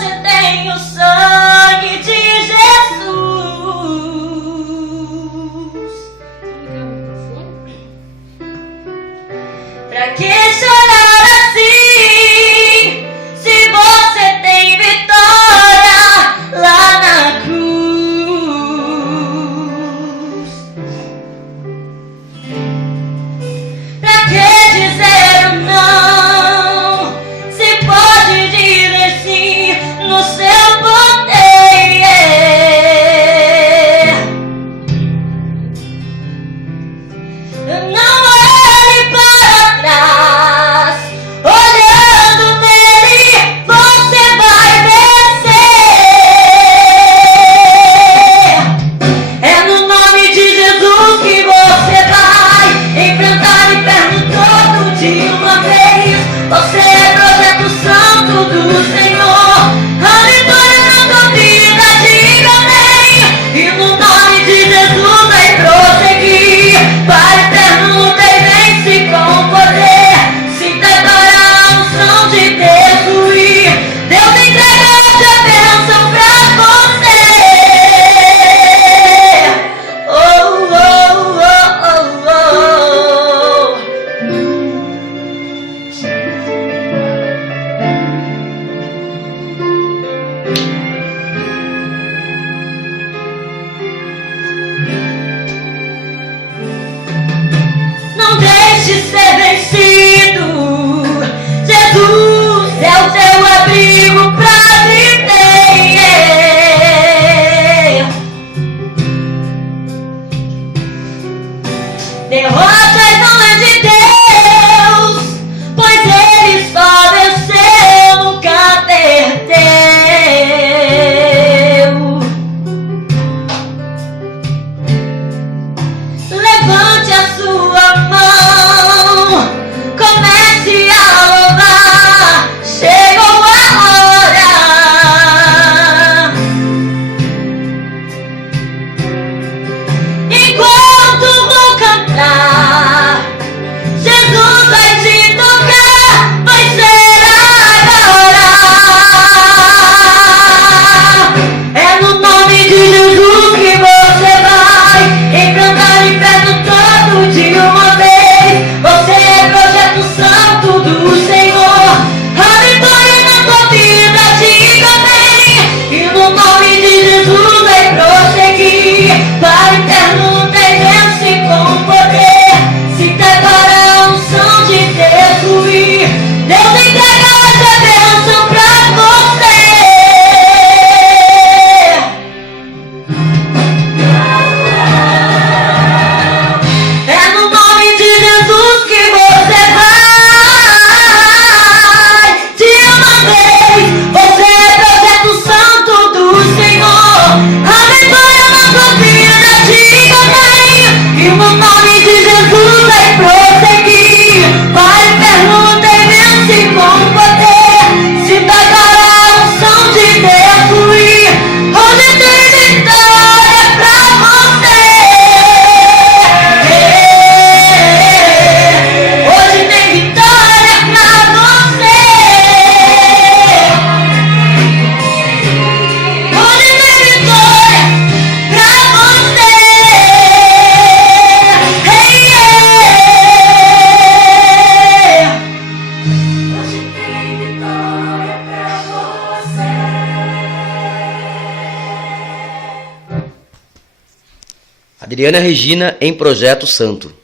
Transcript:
você tem o sangue de Jesus. Pra que chorar assim, se você tem vitória lá na cruz? Pra que dizer o não, se pode dizer sim no seu poder? Não olhe para trás, olhando nele você vai vencer. É no nome de Jesus que você vai enfrentar o inferno todo de uma vez. Você é projeto santo do Senhor. A vitória na tua vida, diga amém. E no nome de Jesus vai prosseguir. Para o inferno luta e vence com poder. Sinta agora a unção de destruir. Deus entrega hoje a bênção pra você. Oh, oh, oh, oh, oh. Não deixe ser vencido. Jesus é o teu abrigo pra viver. Derrotas não é de Deus, pois ele só venceu, nunca perdeu. Levante a sua mão, comece a louvar, chegou a hora. Enquanto vou cantar, Jesus vai te tocar, vai ser agora. É no nome de Jesus que você vai enfrentar o inferno todo de uma vez. Você é projeto santo do Senhor. A vitória na tua vida, diga amém. E no nome de Jesus vai prosseguir. Para o inferno luta e vence com poder. Sinta agora a unção de destruir. Deus entrega essa bênção pra você. É no nome de Jesus que você vai. De uma vez, você é projeto santo do Senhor. A vitória na tua vida, diga amém. E no nome de Jesus vai prosseguir. Vai pergunta e vence com poder. Sinta agora a unção de destruir. Hoje tem vitória pra você. Hoje tem vitória pra você. Hoje tem vitória pra você. Hey, yeah. Hoje tem vitória pra você. Adriana Regina em Projeto Santo.